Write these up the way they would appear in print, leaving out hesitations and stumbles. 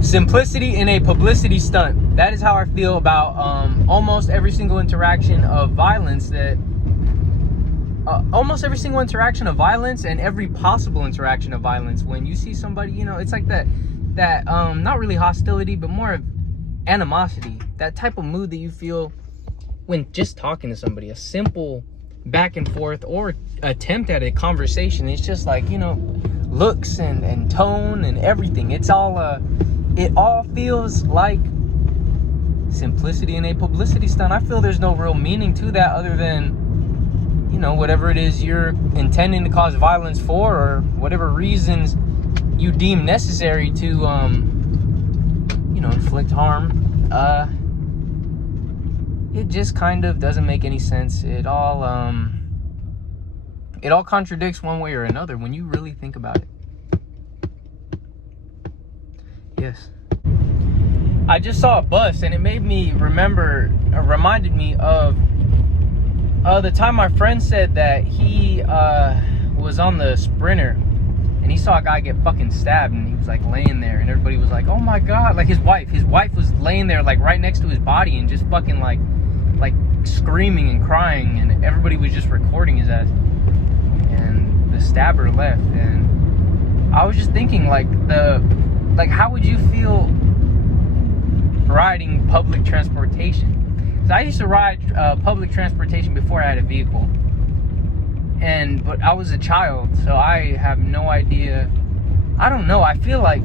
Simplicity in a publicity stunt. That is how I feel about almost every single interaction of violence and every possible interaction of violence. When you see somebody, it's like that not really hostility, but more of animosity. That type of mood that you feel when just talking to somebody, a simple back and forth or attempt at a conversation. It's just like, looks and tone and everything. It's all it all feels like simplicity in a publicity stunt. I feel there's no real meaning to that other than, whatever it is you're intending to cause violence for, or whatever reasons you deem necessary to, inflict harm. It just kind of doesn't make any sense. It all contradicts one way or another when you really think about it. Yes. I just saw a bus and it made me reminded me of the time my friend said that he was on the Sprinter and he saw a guy get fucking stabbed, and he was like laying there, and everybody was like, oh my god, like his wife was laying there like right next to his body and just fucking like screaming and crying, and everybody was just recording his ass, and the stabber left. And I was just thinking, how would you feel riding public transportation? So I used to ride public transportation before I had a vehicle, but I was a child, so I have no idea. I don't know. I feel like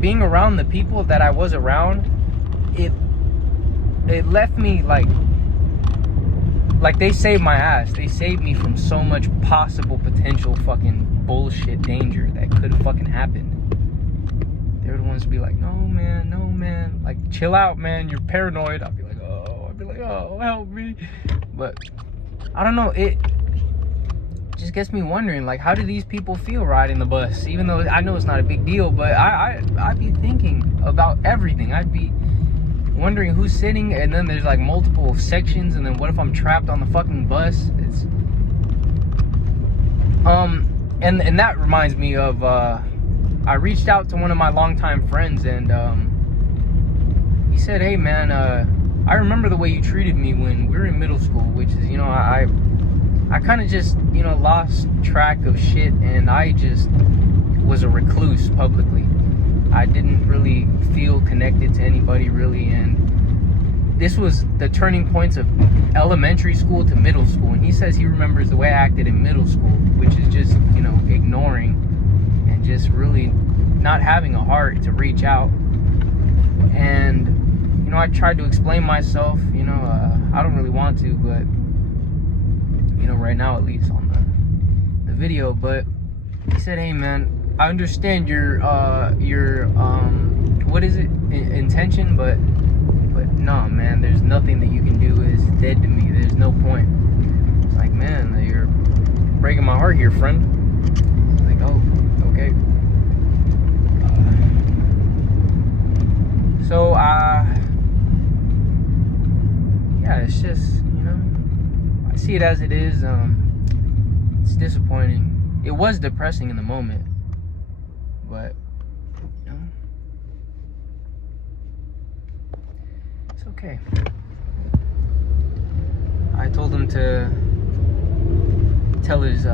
being around the people that I was around, it left me like they saved my ass. They saved me from so much possible potential fucking bullshit danger that could have fucking happened. They're the ones to be like, no man, like chill out, man, you're paranoid. I'd be like, oh, help me. But I don't know, it just gets me wondering, like, how do these people feel riding the bus? Even though I know it's not a big deal, but I'd be thinking about everything. I'd be wondering who's sitting, and then there's like multiple sections, and then what if I'm trapped on the fucking bus? It's and that reminds me of I reached out to one of my longtime friends, and he said, hey man, I remember the way you treated me when we were in middle school, which is, I kind of just, lost track of shit, and I just was a recluse publicly. I didn't really feel connected to anybody really, and this was the turning points of elementary school to middle school. And he says he remembers the way I acted in middle school, which is just, ignoring and just really not having a heart to reach out. And I tried to explain myself, I don't really want to, but right now, at least on the video. But he said, hey man, I understand your what is it, intention, but no man, there's nothing that you can do. Is dead to me. There's no point. It's like, man, you're breaking my heart here, friend. It's like, oh, okay. So yeah, it's just, I see it as it is. It's disappointing. It was depressing in the moment, but it's okay. I told him to tell his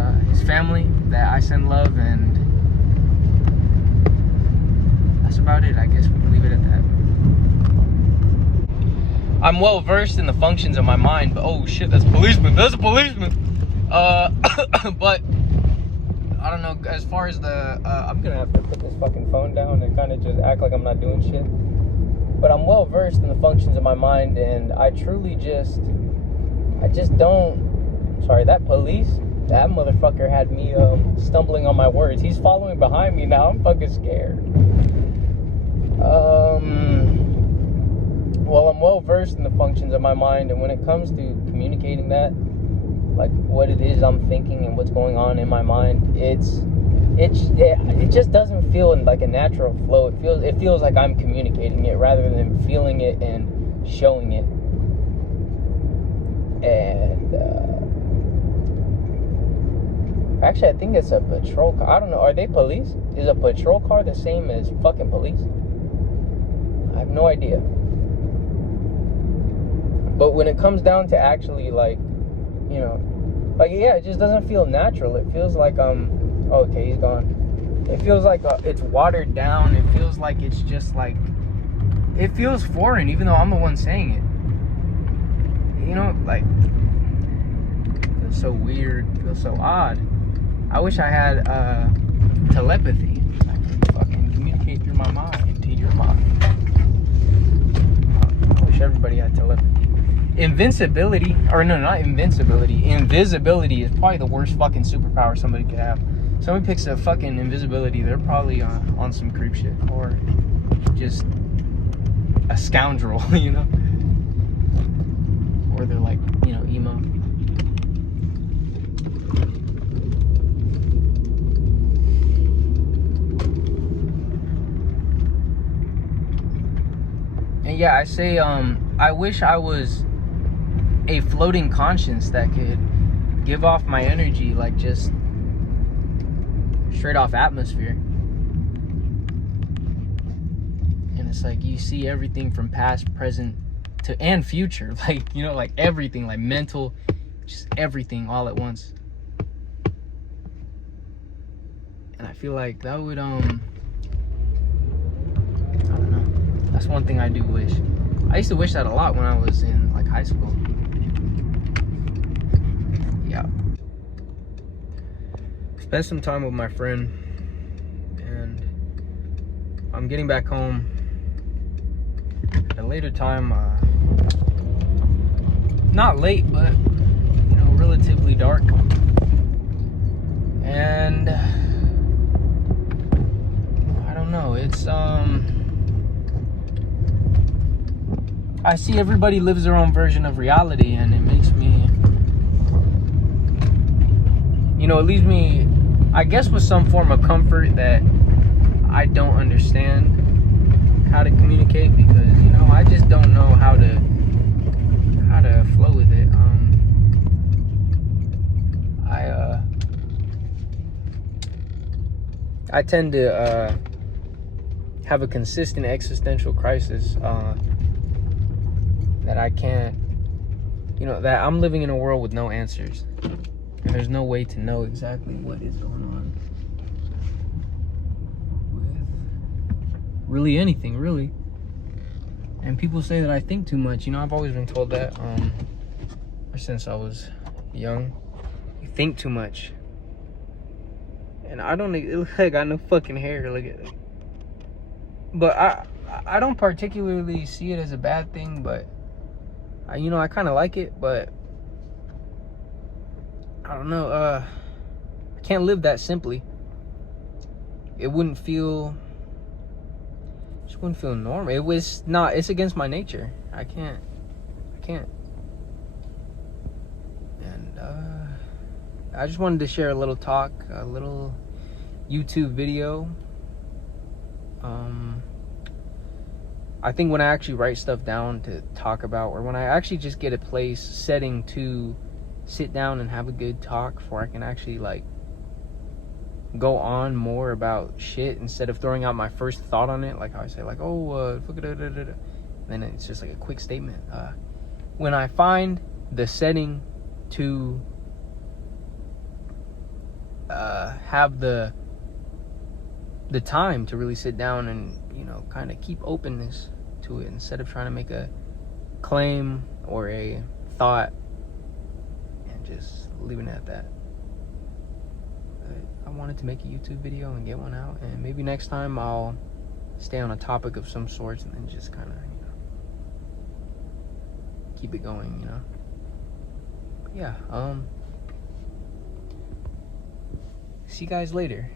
family that I send love, and that's about it. I guess we can leave it at that. I'm well versed in the functions of my mind, but oh shit, that's a policeman. That's a policeman. But I don't know. As far as I'm gonna have to put this fucking phone down and kind of just act like I'm not doing shit. But I'm well versed in the functions of my mind, and I just don't. Sorry, that motherfucker had me stumbling on my words. He's following behind me now. I'm fucking scared. Well, I'm well versed in the functions of my mind, and when it comes to communicating that, like what it is I'm thinking and what's going on in my mind, it just doesn't feel like a natural flow. It feels like I'm communicating it rather than feeling it and showing it. And Actually, I think it's a patrol car. I don't know. Are they police? Is a patrol car the same as fucking police? I have no idea. But when it comes down to actually, like, you know, like, yeah, it just doesn't feel natural. It feels like, okay, he's gone. It feels like it's watered down. It feels like it's just like, it feels foreign, even though I'm the one saying it. You know, like, it feels so weird. It feels so odd. I wish I had telepathy. I could fucking communicate through my mind to your mind. I wish everybody had telepathy. Invincibility, or no, not invincibility. Invisibility is probably the worst fucking superpower somebody could have. Somebody picks a fucking invisibility, they're probably on some creep shit, or just a scoundrel, you know? Or they're like, you know, emo. And yeah, I say, I wish I was a floating conscience that could give off my energy like just straight off atmosphere. And it's like you see everything from past, present to and future, like, you know, like everything, like mental, just everything all at once. And I feel like that would I don't know, that's one thing I do wish. I used to wish that a lot when I was in like high school. Yeah. Spent some time with my friend, and I'm getting back home at a later time, not late, but, you know, relatively dark. And I don't know, it's I see everybody lives their own version of reality, and it makes me, you know, it leaves me, I guess, with some form of comfort that I don't understand how to communicate, because, you know, I just don't know how to flow with it. I tend to have a consistent existential crisis that I can't, you know, that I'm living in a world with no answers, and there's no way to know exactly what is going on with really anything, really. And people say that I think too much. You know, I've always been told that since I was young. You think too much. And I don't, it looks like I got no fucking hair. Look at it. But I don't particularly see it as a bad thing, but you know, I kind of like it, but I don't know, I can't live that simply. It just wouldn't feel normal. It was not, it's against my nature. I can't. And I just wanted to share a little talk, a little YouTube video. I think when I actually write stuff down to talk about, or when I actually just get a setting to sit down and have a good talk, before I can actually like go on more about shit instead of throwing out my first thought on it, like how I say, like, oh, then it's just like a quick statement. When I find the setting to have the time to really sit down and, you know, kind of keep openness to it, instead of trying to make a claim or a thought and just leaving it at that. I wanted to make a YouTube video and get one out, and maybe next time I'll stay on a topic of some sorts and then just kind of, you know, keep it going, you know. But yeah, see you guys later.